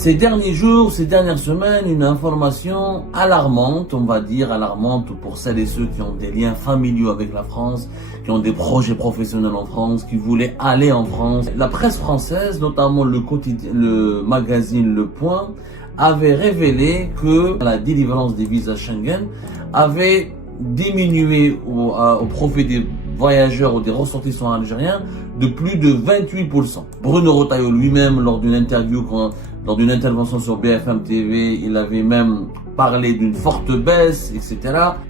Ces derniers jours, ces dernières semaines, une information alarmante, on va dire alarmante pour celles et ceux qui ont des liens familiaux avec la France, qui ont des projets professionnels en France, qui voulaient aller en France. La presse française, notamment le magazine Le Point, avait révélé que la délivrance des visas Schengen avait diminué au profit des voyageurs ou des ressortissants algériens de plus de 28%. Bruno Retailleau lui-même, lors d'une intervention sur BFM TV, il avait même parlé d'une forte baisse, etc.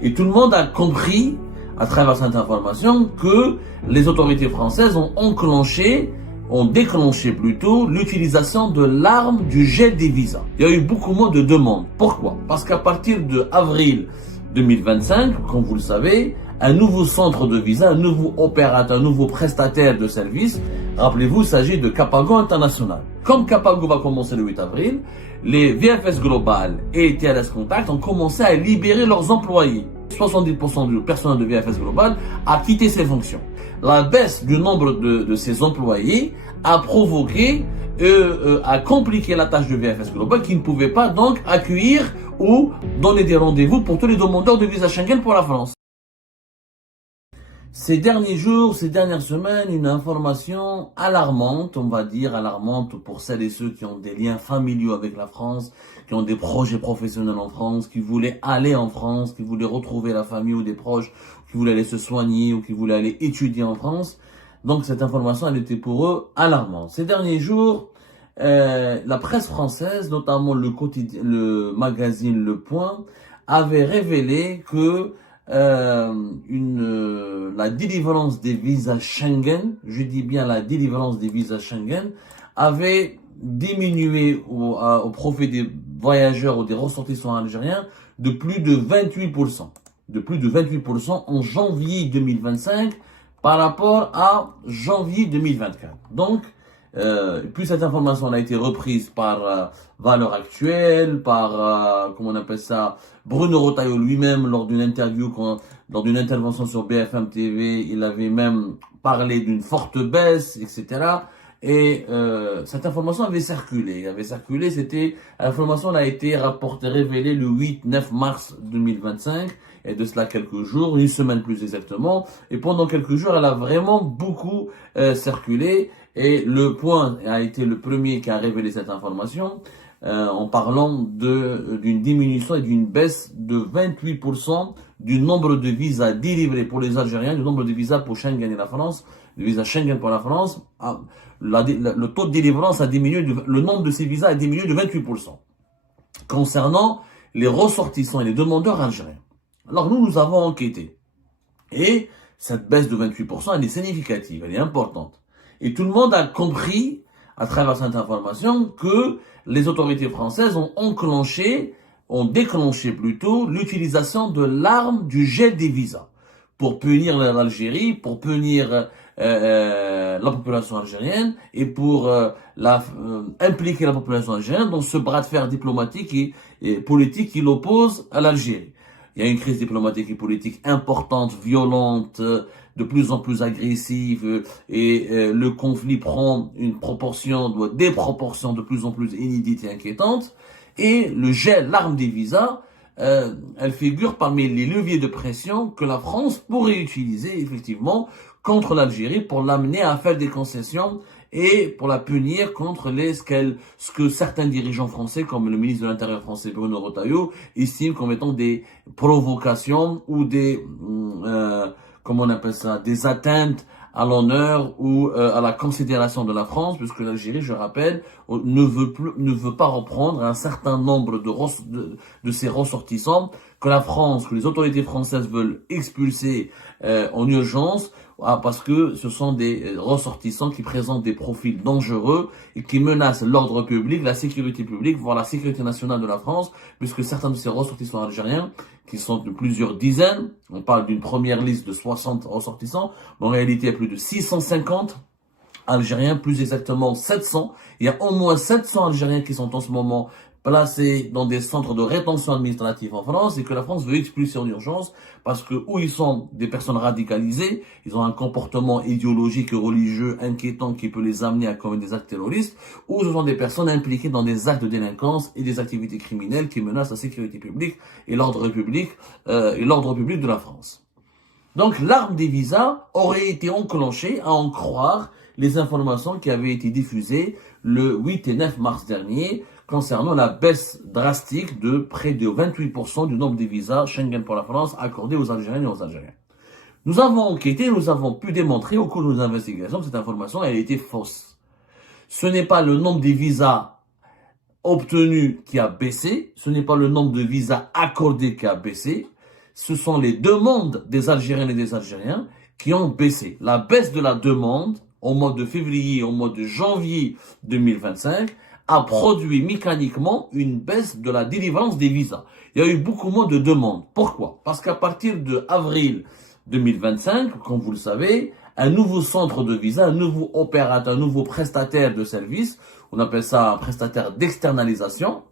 Et tout le monde a compris, à travers cette information, que les autorités françaises ont déclenché plutôt l'utilisation de l'arme du gel des visas. Il y a eu beaucoup moins de demandes. Pourquoi? Parce qu'à partir de avril 2025, comme vous le savez, un nouveau centre de visa, un nouveau opérateur, un nouveau prestataire de services, rappelez-vous, il s'agit de Capago International. Comme Capago va commencer le 8 avril, les VFS Global et TLS Contact ont commencé à libérer leurs employés. 70% du personnel de VFS Global a quitté ses fonctions. La baisse du nombre de ces employés a compliqué la tâche de VFS Global qui ne pouvait pas donc accueillir ou donner des rendez-vous pour tous les demandeurs de visa Schengen pour la France. Ces derniers jours, ces dernières semaines, une information alarmante, on va dire alarmante pour celles et ceux qui ont des liens familiaux avec la France, qui ont des projets professionnels en France, qui voulaient aller en France, qui voulaient retrouver la famille ou des proches, qui voulaient aller se soigner ou qui voulaient aller étudier en France. Donc cette information, elle était pour eux alarmante. Ces derniers jours, la presse française, notamment le magazine Le Point, avait révélé que la délivrance des visas Schengen, je dis bien la délivrance des visas Schengen, avait diminué au profit des voyageurs ou des ressortissants algériens de plus de 28%. De plus de 28% en janvier 2025 par rapport à janvier 2024. Donc, puis cette information a été reprise par Valeurs Actuelles, par, comment on appelle ça, Bruno Retailleau lui-même lors d'une intervention sur BFM TV, il avait même parlé d'une forte baisse, etc. Et cette information avait circulé. L'information a été révélée le 8-9 mars 2025, et de cela quelques jours, une semaine plus exactement. Et pendant quelques jours, elle a vraiment beaucoup circulé. Et Le Point a été le premier qui a révélé cette information en parlant d'une diminution et d'une baisse de 28% du nombre de visas délivrés pour les Algériens, du nombre de visas pour Schengen et la France, de visas Schengen pour la France. Le taux de délivrance a diminué, le nombre de ces visas a diminué de 28%. Concernant les ressortissants et les demandeurs algériens. Alors nous avons enquêté. Et cette baisse de 28%, elle est significative, elle est importante. Et tout le monde a compris, à travers cette information, que les autorités françaises ont déclenché plutôt l'utilisation de l'arme du gel des visas pour punir l'Algérie, pour punir la population algérienne et pour impliquer la population algérienne dans ce bras de fer diplomatique et politique qui l'oppose à l'Algérie. Il y a une crise diplomatique et politique importante, violente, de plus en plus agressive, et le conflit prend des proportions de plus en plus inédites et inquiétantes. Et l'arme des visas, elle figure parmi les leviers de pression que la France pourrait utiliser effectivement contre l'Algérie pour l'amener à faire des concessions et pour la punir contre ce que certains dirigeants français, comme le ministre de l'Intérieur français Bruno Retailleau, estiment comme étant des provocations ou des atteintes à l'honneur ou à la considération de la France, puisque l'Algérie, je rappelle, ne veut pas reprendre un certain nombre de ses ressortissants que les autorités françaises veulent expulser en urgence, parce que ce sont des ressortissants qui présentent des profils dangereux et qui menacent l'ordre public, la sécurité publique, voire la sécurité nationale de la France, puisque certains de ces ressortissants algériens, qui sont de plusieurs dizaines, on parle d'une première liste de 60 ressortissants, mais en réalité il y a plus de 650 algériens, plus exactement 700. Il y a au moins 700 Algériens qui sont en ce moment placés dans des centres de rétention administrative en France et que la France veut expulser en urgence parce que où ils sont des personnes radicalisées, ils ont un comportement idéologique et religieux inquiétant qui peut les amener à commettre des actes terroristes, ou ce sont des personnes impliquées dans des actes de délinquance et des activités criminelles qui menacent la sécurité publique et l'ordre public de la France. Donc l'arme des visas aurait été enclenchée, à en croire les informations qui avaient été diffusées le 8 et 9 mars dernier concernant la baisse drastique de près de 28% du nombre des visas Schengen pour la France accordés aux Algériennes et aux Algériens. Nous avons enquêté, nous avons pu démontrer au cours de nos investigations que cette information elle a été fausse. Ce n'est pas le nombre des visas obtenus qui a baissé, ce n'est pas le nombre de visas accordés qui a baissé, ce sont les demandes des Algériennes et des Algériens qui ont baissé. La baisse de la demande au mois de février, au mois de janvier 2025, a produit mécaniquement une baisse de la délivrance des visas. Il y a eu beaucoup moins de demandes. Pourquoi? Parce qu'à partir de avril 2025, comme vous le savez, un nouveau centre de visa, un nouveau opérateur, un nouveau prestataire de service, on appelle ça un prestataire d'externalisation,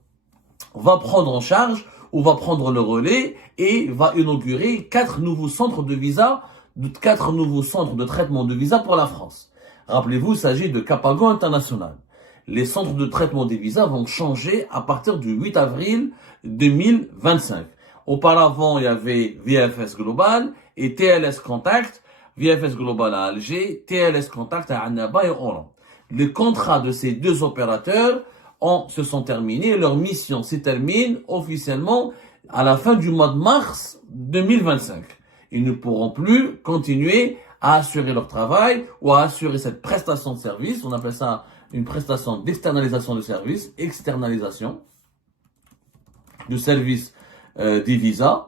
va prendre en charge ou va prendre le relais et va inaugurer 4 nouveaux centres de visa, 4 nouveaux centres de traitement de visa pour la France. Rappelez-vous, il s'agit de Capago International. Les centres de traitement des visas vont changer à partir du 8 avril 2025. Auparavant, il y avait VFS Global et TLS Contact. VFS Global à Alger, TLS Contact à Annaba et Oran. Les contrats de ces deux opérateurs se sont terminés. Leur mission se termine officiellement à la fin du mois de mars 2025. Ils ne pourront plus continuer à assurer leur travail ou à assurer cette prestation de service. On appelle ça une prestation d'externalisation de service, externalisation de service des visas,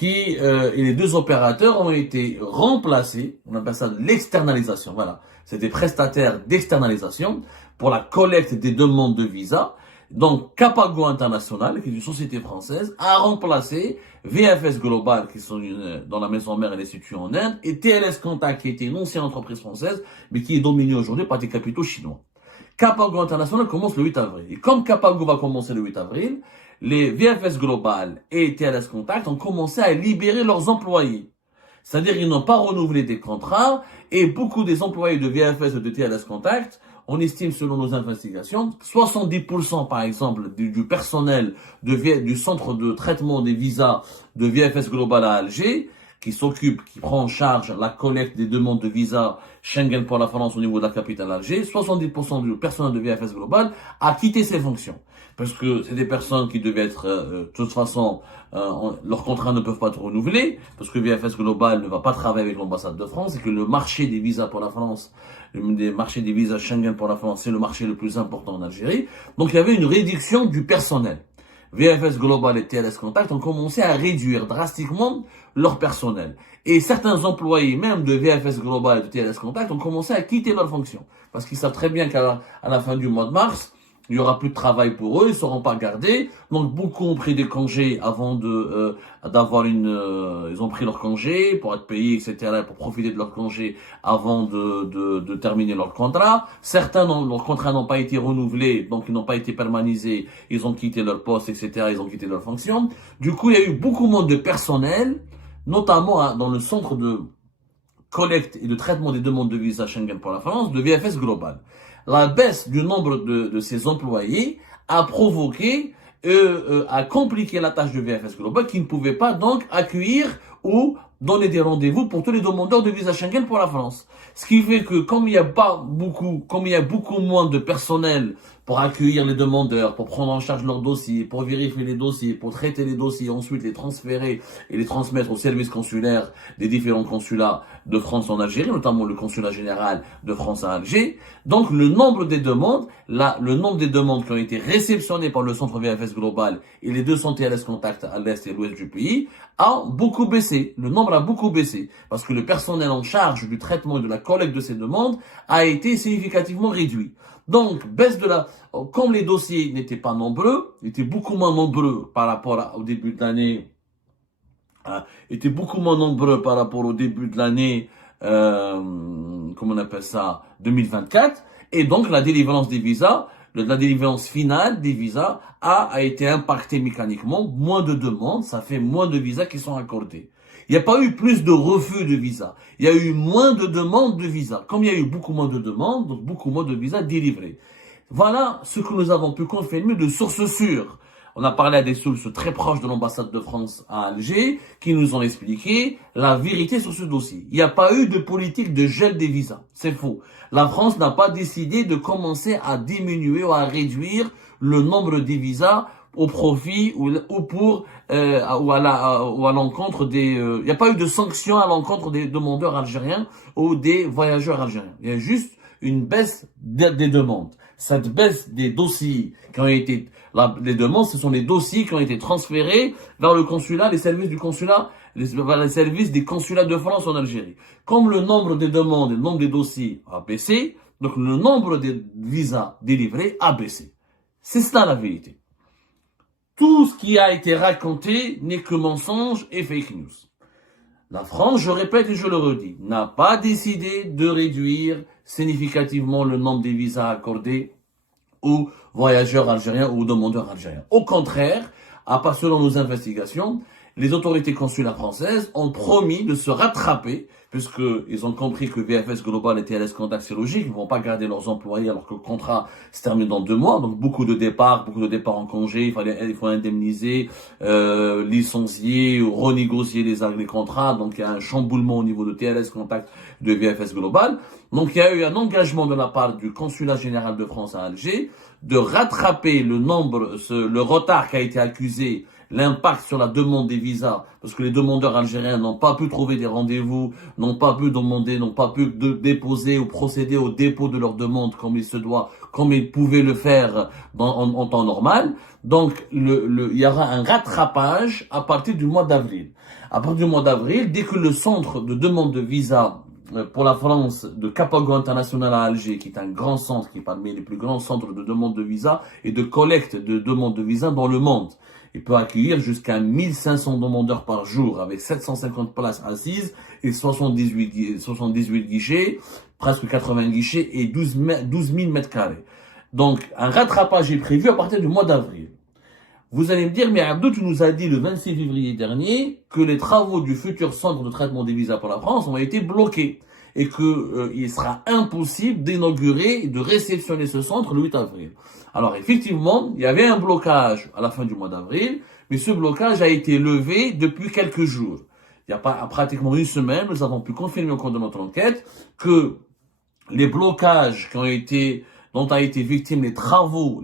et les deux opérateurs ont été remplacés, on appelle ça de l'externalisation, voilà. C'est des prestataires d'externalisation pour la collecte des demandes de visa. Donc, Capago International, qui est une société française, a remplacé VFS Global, qui sont dans la maison mère, elle est située en Inde, et TLS Contact, qui était une ancienne entreprise française, mais qui est dominée aujourd'hui par des capitaux chinois. Capago International commence le 8 avril. Et comme Capago va commencer le 8 avril, les VFS Global et TLS Contact ont commencé à libérer leurs employés. C'est-à-dire qu'ils n'ont pas renouvelé des contrats et beaucoup des employés de VFS et de TLS Contact, on estime selon nos investigations, 70% par exemple du personnel du centre de traitement des visas de VFS Global à Alger, qui prend en charge la collecte des demandes de visa Schengen pour la France au niveau de la capitale Alger, 70% du personnel de VFS Global a quitté ses fonctions. Parce que c'est des personnes qui devaient être, de toute façon, leurs contrats ne peuvent pas être renouvelés, parce que VFS Global ne va pas travailler avec l'ambassade de France, et que le marché des visas pour la France, le marché des visas Schengen pour la France, c'est le marché le plus important en Algérie. Donc il y avait une réduction du personnel. VFS Global et TLS Contact ont commencé à réduire drastiquement leur personnel. Et certains employés, même de VFS Global et de TLS Contact, ont commencé à quitter leurs fonctions. Parce qu'ils savent très bien qu'à la fin du mois de mars, il y aura plus de travail pour eux, ils ne seront pas gardés. Donc beaucoup ont pris des congés avant ils ont pris leur congé pour être payés, etc., pour profiter de leur congé avant de terminer leur contrat. Certains, leurs contrats n'ont pas été renouvelés, donc ils n'ont pas été permanisés, ils ont quitté leur poste, etc., ils ont quitté leur fonction. Du coup, il y a eu beaucoup moins de personnel, notamment dans le centre de collecte et de traitement des demandes de visa Schengen pour la France, de VFS Global. La baisse du nombre de ces employés a provoqué, a compliqué la tâche de VFS Global qui ne pouvait pas donc accueillir ou donner des rendez-vous pour tous les demandeurs de visa Schengen pour la France. Ce qui fait que comme il y a beaucoup moins de personnel pour accueillir les demandeurs, pour prendre en charge leurs dossiers, pour vérifier les dossiers, pour traiter les dossiers, ensuite les transférer et les transmettre au service consulaire des différents consulats de France en Algérie, notamment le consulat général de France à Alger. Donc le nombre des demandes qui ont été réceptionnées par le centre VFS Global et les 200 TLS Contact à l'est et l'ouest du pays a beaucoup baissé. Le nombre a beaucoup baissé parce que le personnel en charge du traitement et de la collecte de ces demandes a été significativement réduit. Donc, comme les dossiers n'étaient pas nombreux, étaient beaucoup moins nombreux par rapport au début de l'année, comment on appelle ça, 2024. Et donc, la délivrance des visas, la délivrance finale des visas a été impactée mécaniquement. Moins de demandes, ça fait moins de visas qui sont accordés. Il n'y a pas eu plus de refus de visas. Il y a eu moins de demandes de visas. Comme il y a eu beaucoup moins de demandes, donc beaucoup moins de visas délivrés. Voilà ce que nous avons pu confirmer de sources sûres. On a parlé à des sources très proches de l'ambassade de France à Alger qui nous ont expliqué la vérité sur ce dossier. Il n'y a pas eu de politique de gel des visas. C'est faux. La France n'a pas décidé de commencer à diminuer ou à réduire le nombre des visas au profit ou à l'encontre des... il n'y a pas eu de sanctions à l'encontre des demandeurs algériens ou des voyageurs algériens. Il y a juste une baisse des demandes. Cette baisse des dossiers qui ont été... les demandes, ce sont les dossiers qui ont été transférés vers le consulat, les services du consulat, vers les services des consulats de France en Algérie. Comme le nombre des demandes et le nombre des dossiers a baissé, donc le nombre de visas délivrés a baissé. C'est ça la vérité. Tout ce qui a été raconté n'est que mensonge et fake news. La France, je répète et je le redis, n'a pas décidé de réduire significativement le nombre des visas accordés aux voyageurs algériens ou aux demandeurs algériens. Au contraire, à part selon nos investigations, les autorités consulaires françaises ont promis de se rattraper, puisqu'ils ont compris que VFS Global et TLS Contact, c'est logique, ils ne vont pas garder leurs employés alors que le contrat se termine dans 2 mois, donc beaucoup de départs en congé, il faut indemniser, licencier ou renégocier les contrats, donc il y a un chamboulement au niveau de TLS Contact de VFS Global. Donc il y a eu un engagement de la part du consulat général de France à Alger de rattraper le retard qui a été accusé, l'impact sur la demande des visas, parce que les demandeurs algériens n'ont pas pu trouver des rendez-vous, n'ont pas pu déposer ou procéder au dépôt de leur demande comme il se doit, comme ils pouvaient le faire en temps normal. Donc, il y aura un rattrapage à partir du mois d'avril. À partir du mois d'avril, dès que le centre de demande de visa pour la France de Capago International à Alger, qui est un grand centre, qui est parmi les plus grands centres de demande de visa et de collecte de demande de visa dans le monde. Il peut accueillir jusqu'à 1500 demandeurs par jour avec 750 places assises et 78 guichets, presque 80 guichets et 12 000 mètres carrés. Donc, un rattrapage est prévu à partir du mois d'avril. Vous allez me dire, mais Abdou, tu nous as dit le 26 février dernier que les travaux du futur centre de traitement des visas pour la France ont été bloqués et que il sera impossible d'inaugurer et de réceptionner ce centre le 8 avril. Alors effectivement, il y avait un blocage à la fin du mois d'avril, mais ce blocage a été levé depuis quelques jours. Il y a pratiquement une semaine, nous avons pu confirmer au cours de notre enquête que les blocages dont a été victime les travaux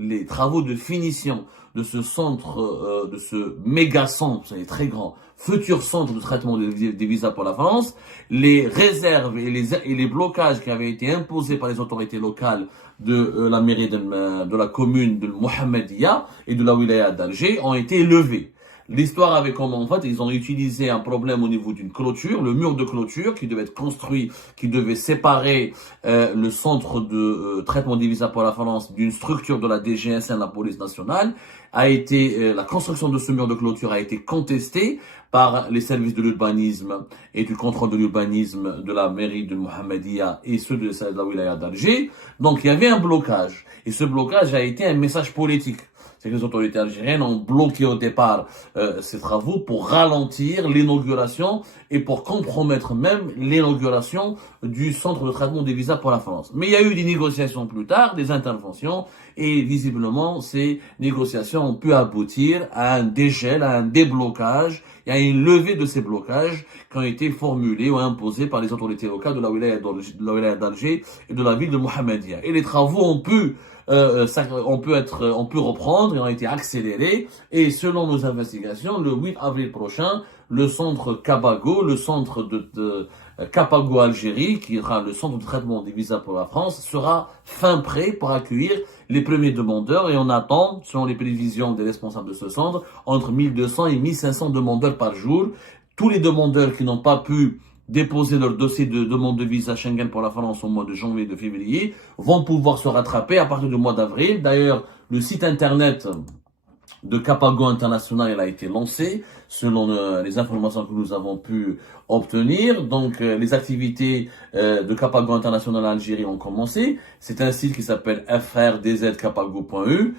de finition de ce centre, de ce méga centre, c'est très grand, futur centre de traitement des visas pour la France, les réserves et les blocages qui avaient été imposés par les autorités locales de la mairie de la commune de Mohammedia et de la wilaya d'Alger ont été levés. L'histoire avait comment en fait, ils ont utilisé un problème au niveau d'une clôture, le mur de clôture qui devait être construit, qui devait séparer le centre de traitement des visas pour la France d'une structure de la DGSN, la police nationale. La construction de ce mur de clôture a été contestée par les services de l'urbanisme et du contrôle de l'urbanisme de la mairie de Mohammedia et ceux de la wilaya d'Alger. Donc il y avait un blocage et ce blocage a été un message politique. C'est que les autorités algériennes ont bloqué au départ ces travaux pour ralentir l'inauguration et pour compromettre même l'inauguration du centre de traitement des visas pour la France. Mais il y a eu des négociations plus tard, des interventions, et visiblement ces négociations ont pu aboutir à un dégel, à un déblocage, et à une levée de ces blocages qui ont été formulés ou imposés par les autorités locales de la wilaya d'Alger et de la ville de Mohammedia. Et les travaux ont pu reprendre et ont été accélérés. Et selon nos investigations, le 8 avril prochain, le centre Capago, le centre de Capago Algérie, qui sera le centre de traitement des visas pour la France, sera fin prêt pour accueillir les premiers demandeurs. Et on attend, selon les prévisions des responsables de ce centre, entre 1200 et 1500 demandeurs par jour. Tous les demandeurs qui n'ont pas pu déposer leur dossier de demande de visa Schengen pour la France au mois de janvier et de février vont pouvoir se rattraper à partir du mois d'avril. D'ailleurs, le site internet de Capago International, elle a été lancée selon les informations que nous avons pu obtenir. Donc, les activités de Capago International en Algérie ont commencé. C'est un site qui s'appelle frdzcapago.eu.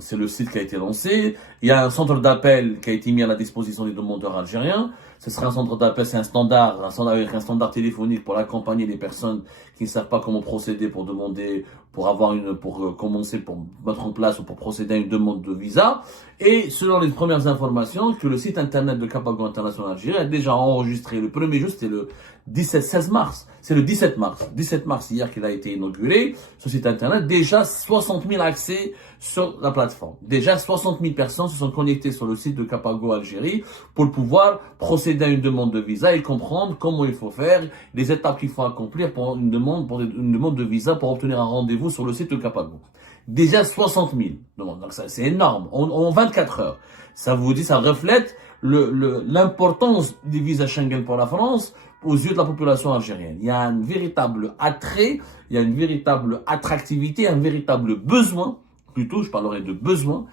C'est le site qui a été lancé. Il y a un centre d'appel qui a été mis à la disposition des demandeurs algériens. Ce sera un centre d'appel, c'est un standard avec un standard téléphonique pour accompagner les personnes qui ne savent pas comment procéder pour demander, pour commencer, pour mettre en place ou pour procéder à une demande de visa. Et selon les premières informations, que le site internet de Capago International Algérie a déjà enregistré le premier jour, c'était le 16 mars. C'est le 17 mars. 17 mars hier qu'il a été inauguré, ce site internet. Déjà 60 000 accès sur la plateforme. Déjà 60 000 personnes se sont connectées sur le site de Capago Algérie pour pouvoir procéder à une demande de visa et comprendre comment il faut faire, les étapes qu'il faut accomplir pour une demande de visa pour obtenir un rendez-vous sur le site de Capago. Déjà 60 000 demandes. Donc ça, c'est énorme. En 24 heures. Ça vous dit, ça reflète l'importance des visas Schengen pour la France aux yeux de la population algérienne. Il y a un véritable attrait, il y a une véritable attractivité, un véritable besoin. Plutôt, je parlerai de besoin,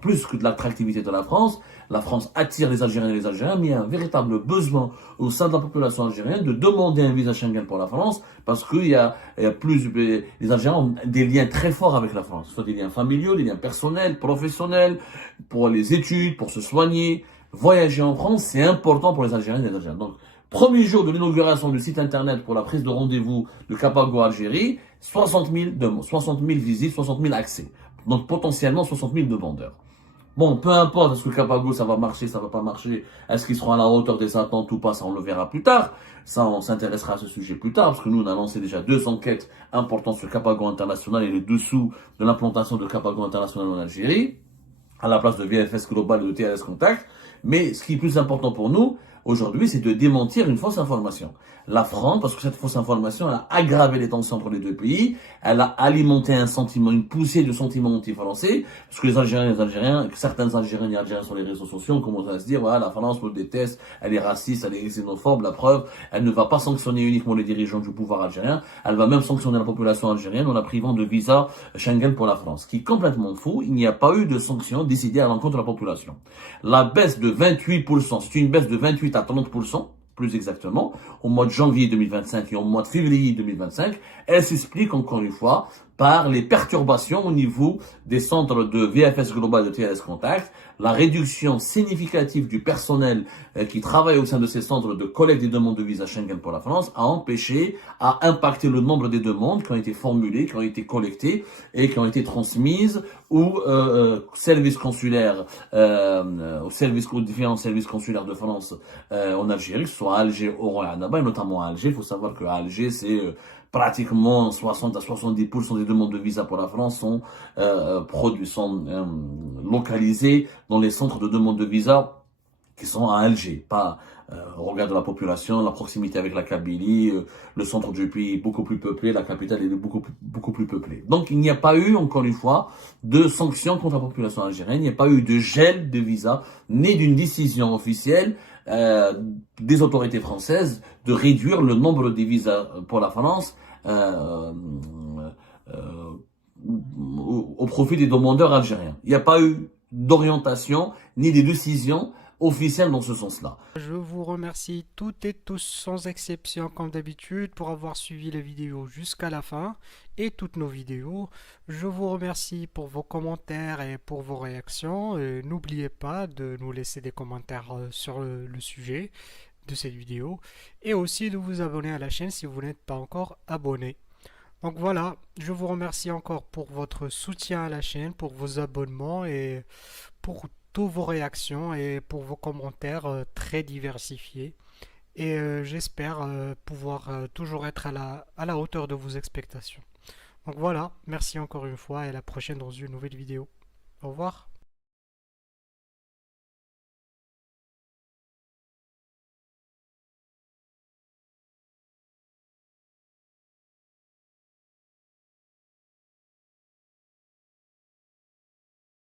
plus que de l'attractivité de la France. La France attire les Algériens et les Algériens, mais il y a un véritable besoin au sein de la population algérienne de demander un visa Schengen pour la France, parce qu'il y a les Algériens ont des liens très forts avec la France, soit des liens familiaux, des liens personnels, professionnels, pour les études, pour se soigner. Voyager en France, c'est important pour les Algériens et les Algériens. Donc, premier jour de l'inauguration du site internet pour la prise de rendez-vous de Capago Algérie, 60 000 visites, 60 000 accès. Donc potentiellement 60 000 demandeurs. Bon, peu importe, est-ce que Capago ça va marcher, ça va pas marcher, est-ce qu'ils seront à la hauteur des attentes ou pas, ça on le verra plus tard. Ça, on s'intéressera à ce sujet plus tard, parce que nous on a lancé déjà 2 enquêtes importantes sur Capago International et les dessous de l'implantation de Capago International en Algérie, à la place de VFS Global et de TLS Contact. Mais ce qui est plus important pour nous, aujourd'hui, c'est de démentir une fausse information. La France, parce que cette fausse information, elle a aggravé les tensions entre les deux pays, elle a alimenté un sentiment, une poussée de sentiments anti-français, parce que les Algériens et les Algériens, certains Algériens et Algériens sur les réseaux sociaux ont commencé à se dire, voilà, la France nous déteste, elle est raciste, elle est xénophobe, la preuve, elle ne va pas sanctionner uniquement les dirigeants du pouvoir algérien, elle va même sanctionner la population algérienne en la privant de visa Schengen pour la France. Ce qui est complètement faux, il n'y a pas eu de sanctions décidées à l'encontre de la population. La baisse de 28%, c'est une baisse de 28 à 30%, plus exactement, au mois de janvier 2025 et au mois de février 2025, elle s'explique encore une fois par les perturbations au niveau des centres de VFS Global de TLS Contact, la réduction significative du personnel qui travaille au sein de ces centres de collecte des demandes de visa Schengen pour la France a impacté le nombre des demandes qui ont été formulées, qui ont été collectées et qui ont été transmises aux services consulaires, aux différents services consulaires de France en Algérie, que ce soit à Alger, Oran et Annaba, et notamment à Alger. Il faut savoir qu'à Alger, c'est pratiquement 60 à 70% des demandes de visa pour la France sont localisées dans les centres de demande de visa qui sont à Alger, pas au regard de la population, la proximité avec la Kabylie, le centre du pays est beaucoup plus peuplé, la capitale est beaucoup plus peuplée. Donc il n'y a pas eu, encore une fois, de sanctions contre la population algérienne, il n'y a pas eu de gel de visa, ni d'une décision officielle des autorités françaises de réduire le nombre de visas pour la France au profit des demandeurs algériens. Il n'y a pas eu d'orientation ni de décision officielle dans ce sens-là. Je vous remercie toutes et tous sans exception comme d'habitude pour avoir suivi la vidéo jusqu'à la fin et toutes nos vidéos. Je vous remercie pour vos commentaires et pour vos réactions. N'oubliez pas de nous laisser des commentaires sur le sujet de cette vidéo et aussi de vous abonner à la chaîne si vous n'êtes pas encore abonné. Donc voilà, je vous remercie encore pour votre soutien à la chaîne, pour vos abonnements et pour toutes vos réactions et pour vos commentaires très diversifiés. Et j'espère pouvoir toujours être à la hauteur de vos expectations. Donc voilà, merci encore une fois et à la prochaine dans une nouvelle vidéo. Au revoir.